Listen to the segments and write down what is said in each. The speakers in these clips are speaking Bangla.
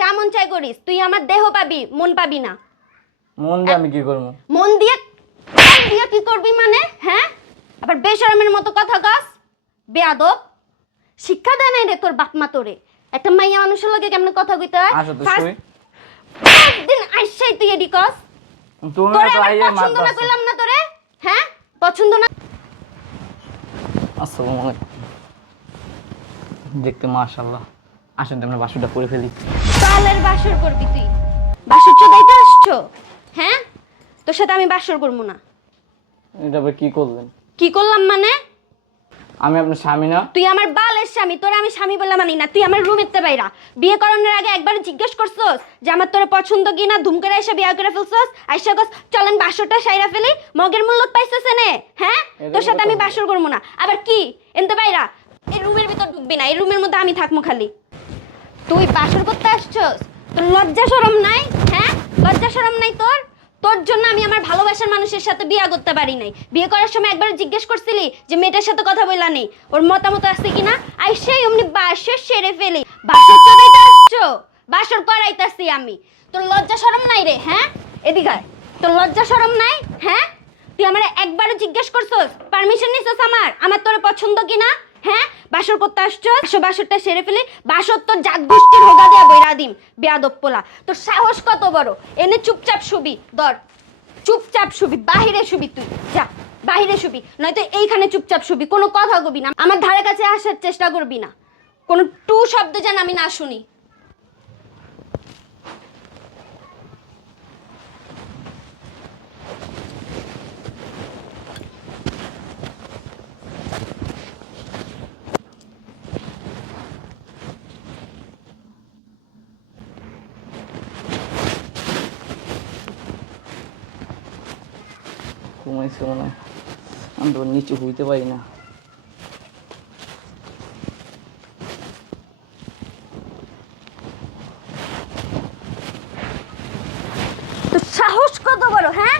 যা মন চাই করিস তুই আমার দেহ পাবি মন পাবি না। মন দিয়ে আমি কি করব? মন দিয়ে মন দিয়ে কি করবি মানে? হ্যাঁ? আবার বেশরমের মতো কথা কস। বেয়াদব। শিক্ষা দেয় নাই রে তোর বাপ মা তোরে। একটা মাইয়া মানুষের লগে কেমনে কথা কইতে হয়? আসো তো শুই। দিন আইসাই তুই এডি কস। তুমি তোরে তো আইয়ে পছন্দ না করলাম না তোরে? হ্যাঁ? পছন্দ না আসসালামু আলাইকুম। দেখতে মাশাআল্লাহ। আসেন তো আমরা বাসুটা করে ফেলি। কালের বাসর করবি তুই। বাসর চোদাইতে আসছো? হ্যাঁ? তোর সাথে আমি বাসর করব না। এটা আবার কি করলেন? কি করলাম মানে? আমি আপনার স্বামী না। তুই আমার বালের স্বামী তোরে আমি স্বামী বলে মানি না। তুই আমার রুমের বাইরা। বিয়ে করানোর আগে একবার জিজ্ঞেস করছস যে আমার তোরে পছন্দ কি না? ধুম করে এসে বিয়ে করে ফেলছস? আইসা কস চলেন বাসরটা সাইরা ফেলি। মগের মূল্য পাইছস এনে হ্যাঁ? তোর সাথে আমি বাসর করব না। আবার কি? এনতে বাইরা। এই রুমের ভিতর ঢুকবি না এই রুমের মধ্যে আমি থাকব খালি। তুই বাসর করতে আসছস? তোর লজ্জা শরম নাই? হ্যাঁ? লজ্জা শরম নাই তোর? তোর জন্য আমি আমার ভালোবাসার মানুষের সাথে বিয়ে করতে পারি নাই। বিয়ে করার সময় একবার জিজ্ঞেস করছিলি যে মেয়েটার সাথে কথা বললা নেই। ওর মতামত আছে কিনা? আই সেই অমনি বাসর সেরে ফেলি। বাসর চড়াইতে আসছো? বাসর করাইতাছি আমি। তোর লজ্জা শরম নাই রে হ্যাঁ? এদিকে। তোর লজ্জা শরম নাই? হ্যাঁ? তুই আমার একবারও জিজ্ঞেস করছস? পারমিশন নিছস আমার? আমার তোর পছন্দ কিনা? হ্যাঁ? বাসর করতে আসছো? আসো বাসরটা সেরে ফেলে বাসর তোর জাত গোষ্ঠীর হোগা দেয়া বৈরাদিম বেয়াদব পোলা, তোর সাহস কত বড়? এনে চুপচাপ শুবি দর চুপচাপ শুবি, বাহিরে শুবি তুই। যা, বাহিরে শুবি। নয়তো এইখানে চুপচাপ শুবি। কোনো কথা কবি না। আমার ধারে কাছে আসার চেষ্টা করবি না। কোনো টু শব্দ যেন আমি না শুনি। ঘুমাইছিল না। আমি তো নিচে হইতে পারি না। সাহস কত বড় হ্যাঁ?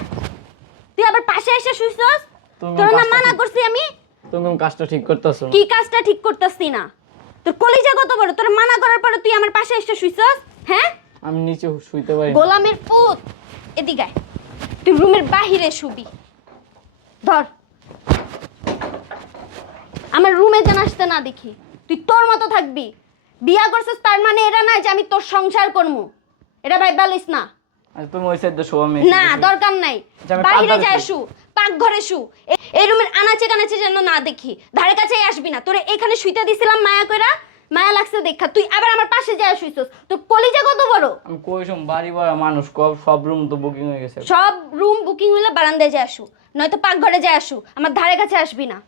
তুই আবার পাশে এসে শুইছস? তোর না কাজটা মানা ঠিক- করছি আমি? তুমি কাজটা ঠিক করতেছো কি কাজটা ঠিক না? তোর কলিজা কত বড়? তোর মানা করার পরে তুই আমার পাশে এসে শুইছস? হ্যাঁ? আমি নিচে শুইতে পারি গোলামের পুত এদিকে তুই রুমের বাহিরে শুবি। ধর। আমার রুমে যেন আসতে না দেখি। তুই তোর মতো থাকবি। বিয়া করছিস তার মানে এটা না যে আমি তোর সংসার করব এটা ভাই বালিস না তুমি ওই সাইড শো আমি না দরকার নাই। বাইরে যায়। শু পাক ঘরে শু এই রুমের আনাচে কানাচে যেন না দেখি। ধারে কাছেই আসবি না। তোরে এখানে শুইতে দিছিলাম মায়া কইরা। মায়া লাগছে দেখা। তুই আবার আমার পাশে যায় শুইছস। তোর কলিজা কত বড়? আমি কইসম বাড়ি ভাড়া মানুষ কব সব রুম তো বুকিং হয়ে গেছে। সব রুম বুকিং হলে বারান্দায় যায় আসু। নয়তো পাকঘরে যায় আসু। আমার ধারে কাছে আসবি না।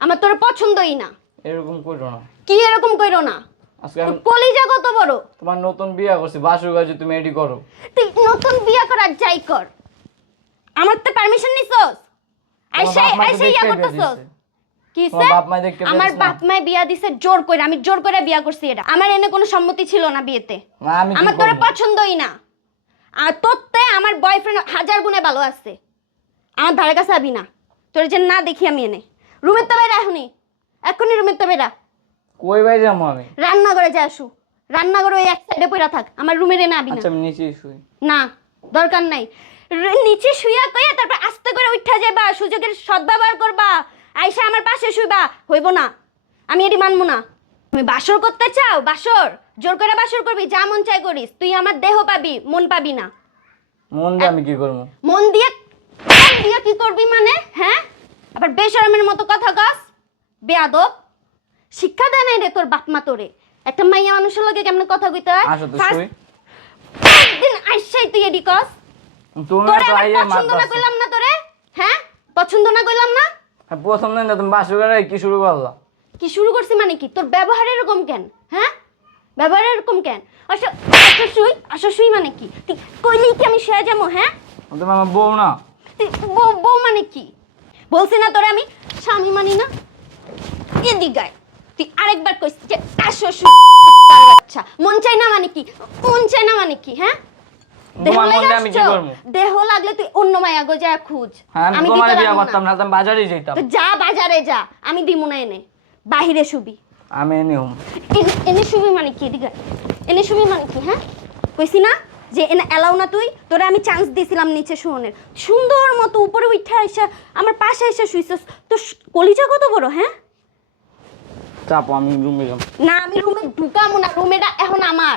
আমার তোর পছন্দই না। এরকম করো না। কি এরকম কইরো না? আজকে কলিজা কত বড়? তোমার নতুন বিয়ে করছি বাসুর কাছে তুমি এডি করো। তুই নতুন বিয়া করার যাই কর। আমার তো পারমিশন নিছস? তো আইসাই ইয়া করতেছস? আমার বাপ মায় বিয়া দিছে জোর করে আমি জোর করে বিয়া করছি এটা। আমার এনে কোনো সম্মতি ছিল না বিয়েতে। আমার তোরা পছন্দই না। আর তোরতে আমার বয়ফ্রেন্ড হাজার গুণে ভালো আছে। আমার ধারে কাছে আবি না। তোর যে না দেখি আমি এনে। রুমের তো বাইরে এখনই। এখনই রুমের তো বেরা কই বাইরে যাব আমি? রান্নাঘরে যা আসু। রান্নাঘরে ওই এক সাইডে পড়া থাক। আমার রুমের এনে আবি না। আচ্ছা আমি নিচেই শুই। না দরকার নাই। নিচে শুইয়া কইয়া তারপর আস্তে করে উঠা যাবা সুযোগের সদ্ব্যবহার করবা। আইসা আমার পাশে শুইবা হইব না। আমি এটি মানবো না। তুমি বাসর করতে চাও? বাসর? জোর করে বাসর করবি যা মন চাই করিস। তুই আমার দেহ পাবি মন পাবি না। মন দিয়ে আমি কি করব? মন দিয়ে মন দিয়ে কি করবি মানে? হ্যাঁ? আবার বেশরমের মতো কথা কস। বেয়াদব। শিক্ষা দেয় নাই রে তোর বাপ মা তোরে। একটা মাইয়া মানুষের লগে কেমন কথা কইতে হয়? আসো তো First- শুই। দিন আইসাই তুই এডি কস। তোরে পছন্দ না কইলাম না তোরে? হ্যাঁ? পছন্দ না কইলাম না? প্রথম দিন তো তুমি বাসুর করে কি শুরু করলা? কি শুরু করছি মানে কি? তোর ব্যবহার এরকম কেন? হ্যাঁ? ব্যবহার এরকম কেন? আসো আসো শুই আসো শুই মানে কি? তুই কইলেই কি আমি শুয়ে যাব হ্যাঁ? তুমি আমার বউ না। তুই বউ বউ মানে কি? বলছি না তোরে আমি স্বামী মানি না? এদিকায় তুই আরেকবার কইস যে আসো শুই। বাচ্চা মন চাই না মানে কি? মন চাই না মানে কি হ্যাঁ? আমি কি আসছো? দেহ লাগলে তুই অন্য মায়া গো যা খুঁজ। হ্যাঁ আমি তোমার বিয়ে করতাম না আমি যেতাম তো যা বাজারে যা আমি দিমু না এনে। বাহিরে শুবি। আমি এনে হুম। এনে- শুবি মানে কি এনে শুবি মানে কি হ্যাঁ? কইছি না যে এনে এলাও না তুই? তোরে আমি চান্স দিয়েছিলাম নিচে শুনের সুন্দর মতো উপরে উঠে এসে আমার পাশে এসে শুইছস। তো কলিজা কত বড় হ্যাঁ? চাপো আমি রুমে না আমি রুমে ঢুকামো না রুমেটা এখন আমার।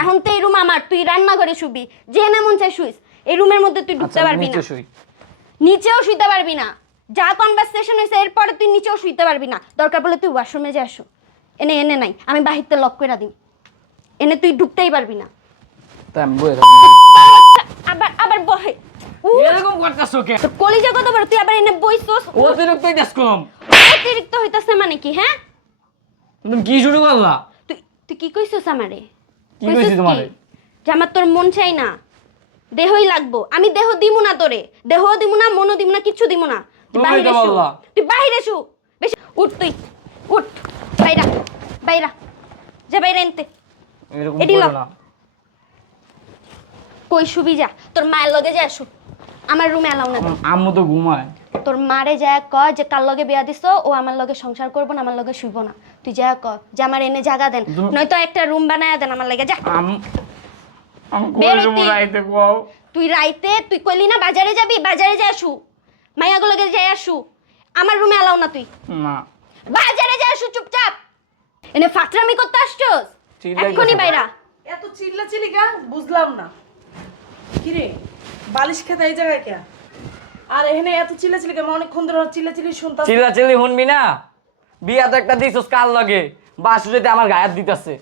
এখন তো এই রুম আমার তুই রান্না করে শুবি যে না মন চাই শুইস। এই রুমের মধ্যে তুই ঢুকতে আচ্ছা পারবি না। নিচেও শুইতে পারবি না। যা কনভারসেশন হয়েছে এরপরে তুই নিচেও শুইতে পারবি না। দরকার পড়লে তুই ওয়াশরুমে যে আসো। এনে এনে নাই আমি বাহিরতে লক করে দিই এনে তুই ঢুকতেই পারবি না। আবার আবার বহে। এরকম করতেছো কে কলিজা কত বড় তুই আবার এনে বইছস অতিরিক্ত দেশ কম। অতিরিক্ত হইতাছে মানে কি হ্যাঁ? তুমি কি শুরু করলা? তুই তুই কি কইছস আমারে? কি? কইছি তোমারে? যে আমার তোর মন চাই না। দেহই লাগবো। আমি দেহ দিমু না তোরে। দেহ দিমু না মনও দিমু না কিচ্ছু দিমু না। তুই শু। তুই শু। বেশি উঠ তুই। উঠ। বাইরা। বাইরা। যা বাইরে এনতে। না। কই শুবি যা? তোর মায়ের লগে যা শু। আমার রুমে এলাও না। আম্মু তো ঘুমায়। তোর মারে যা কয় যে কার লগে বিয়া দিছ ও আমার লগে সংসার করব না আমার লগে শুইব না। তুই যা ক যে আমার এনে জায়গা দেন। নয়তো একটা রুম বানায় দেন আমার লাগে যা। আম আমি কই হইতি। রাইতে কও? তুই রাইতে তুই কইলি না বাজারে যাবি বাজারে যা আসু। মাইয়াগুলোকে যাই আসু। আমার রুমে আলাও না তুই। না। বাজারে যা আসু চুপচাপ। এনে ফাতরামি করতে আসছস? এক্ষুনি বাইরা। এত চিল্লা চিলিকা বুঝলাম না। কিরে? বালিশ খেতে এই জায়গায় কে? আর এখানে এত অনেকক্ষণ ধরে শুনতাম চিল্লা শুনবি না? বিয়া তো একটা দিছস কার লগে? বাসু যেতে আমার গায়ে দিতেছে।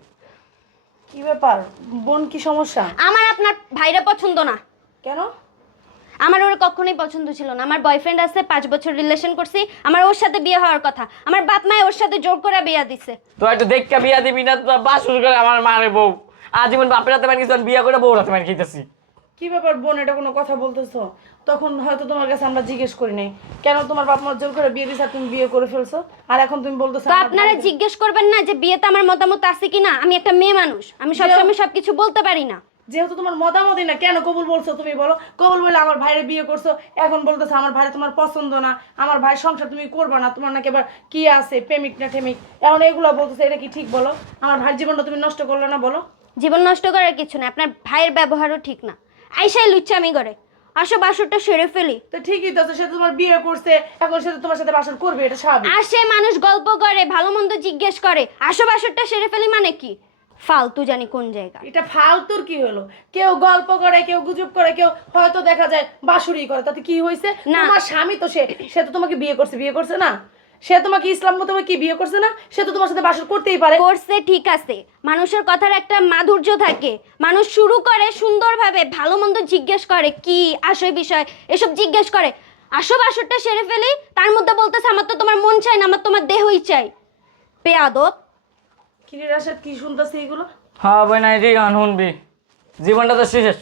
কি ব্যাপার? বোন কি সমস্যা? আমার আপনার ভাইরা পছন্দ না। কেন? আমার ওর কখনোই পছন্দ ছিল না। আমার বয়ফ্রেন্ড আছে পাঁচ বছর রিলেশন করছি। আমার ওর সাথে বিয়ে হওয়ার কথা। আমার বাপ মায়ে ওর সাথে জোর করে বিয়ে দিছে। তো একটু দেখা বিয়া দিবি না তো বাসুর করে আমার মারে বউ। আজীবন বাপের হাতে কিছু বিয়া করে বউর হাতে মার খেতেছি কি ব্যাপার বোন এটা কোনো কথা বলতেছো? তখন হয়তো তোমার কাছে আমরা জিজ্ঞেস করি নাই। কেন তোমার বাপ মা জোর করে বিয়ে দিছে আর তুমি বিয়ে করে ফেলছো? আর এখন তুমি বলতেছো তো আপনারা জিজ্ঞেস করবেন না যে বিয়েতে আমার মতামত আছে কি না আমি একটা মেয়ে মানুষ আমি সবসময় সবকিছু বলতে পারি না। যেহেতু তোমার মতামতই না কেন কবুল বলছো তুমি বলো? কবুল বলে আমার ভাইয়ের বিয়ে করছ এখন বলতেছো আমার ভাই তোমার পছন্দ না আমার ভাই সংসার তুমি করবা না তোমার নাকি এবার কি আছে প্রেমিক না ঠেমিক এখন এগুলো বলতেছো এটা কি ঠিক বলো? আমার ভাইয়ের জীবনটা তুমি নষ্ট করলে না বলো? জীবন নষ্ট করার কিছু না আপনার ভাইয়ের ব্যবহারও ঠিক না। আইসাই লুচ্চামি করে আসো বাসরটা সেরে ফেলি। তো ঠিকই তো সে তোমার বিয়ে করছে এখন সে তো তোমার সাথে বাসর করবে এটা স্বাভাবিক। আসে মানুষ গল্প করে ভালো মন্দ জিজ্ঞেস করে। আসো বাসরটা সেরে ফেলি মানে কি? ফালতু জানি কোন জায়গা। এটা ফালতুর কি হলো? কেউ গল্প করে কেউ গুজব করে কেউ হয়তো দেখা যায় বাসুরি করে। তাতে কি হয়েছে না। তোমার স্বামী তো সে সে তো তোমাকে বিয়ে করছে বিয়ে করছে না? সে তোমাকে ইসলাম মতো কি বিয়ে করছে না? সে তো তোমার সাথে বাসর করতেই পারে। করছে ঠিক আছে। মানুষের কথার একটা মাধুর্য থাকে। মানুষ শুরু করে সুন্দরভাবে ভালো মন্দ জিজ্ঞেস করে কি আসে বিষয় এসব জিজ্ঞেস করে। আসো বাসরটা সেরে ফেলি তার মধ্যে বলতেছে আমার তো তোমার মন চাই না আমার তোমার দেহই চাই। পেয়াদব কিরে রাশাদ কি শুনতেছে এগুলো? হ্যাঁ ভাই না এটি গান শুনবি। জীবনটা তো শেষ।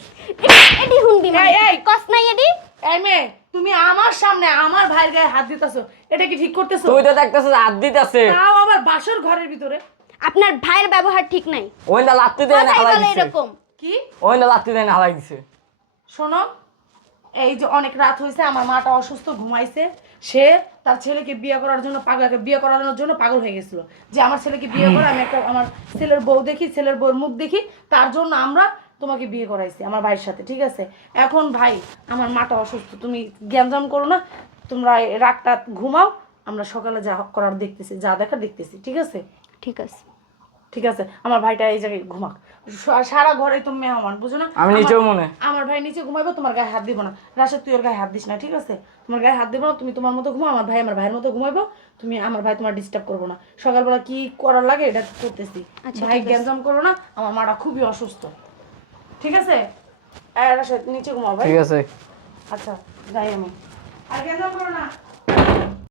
এডি- হুনবি মানে। কস নাই এডি? এই মেয়ে! তুমি আমার সামনে আমার ভাইয়ের গায়ে হাত দিতেছো এটা কি ঠিক করতেছো? তুই তো দেখতেছিস হাত দিতেছে। তাও আবার বাসর ঘরের ভিতরে? আপনার ভাইয়ের ব্যবহার ঠিক নাই। ওই না লাত্তি দেয় না হালাই দিছে। এরকম। কি? ওই না লাত্তি দেয় না হালাই দিছে। শোনো এই যে অনেক রাত হয়েছে আমার মাটা অসুস্থ ঘুমাইছে। সে তার ছেলেকে বিয়ে করার জন্য পাগলাকে বিয়ে করানোর জন্য পাগল হয়ে গেছিল। যে আমার ছেলেকে বিয়ে করে আমি একটা আমার ছেলের বউ দেখি ছেলের বউর মুখ দেখি তার জন্য আমরা তোমাকে বিয়ে করাইছি আমার ভাইয়ের সাথে ঠিক আছে? এখন ভাই আমার মাটা অসুস্থ তুমি জ্ঞানজাম করো না তোমরা রাতটা ঘুমাও আমরা সকালে যা করার দেখতেছি যা দেখার দেখতেছি ঠিক আছে? ঠিক আছে। ঠিক আছে আমার ভাইটা এই জায়গায় ঘুমাক। সারা ঘরে তুমি মেহমান বুঝো না? আমি আমার- নিচেও মনে। আমার ভাই নিচে ঘুমাইবো তোমার গায়ে হাত দিব না। রাশেদ তুই ওর গায়ে হাত দিস না ঠিক আছে? তোমার গায়ে হাত দিব না তুমি তোমার মতো ঘুমাও আমার ভাই আমার ভাইয়ের মতো ঘুমাইবো তুমি আমার ভাই তোমার ডিস্টার্ব করব না। সকালবেলা কি করার লাগে এটা করতেছি। আচ্ছা, ভাই। গ্যাঞ্জাম করো না আমার মাটা খুবই অসুস্থ। ঠিক আছে? নিচে ঘুমাও ভাই। ঠিক আছে। আচ্ছা যাই আমি। আর কেন করো না।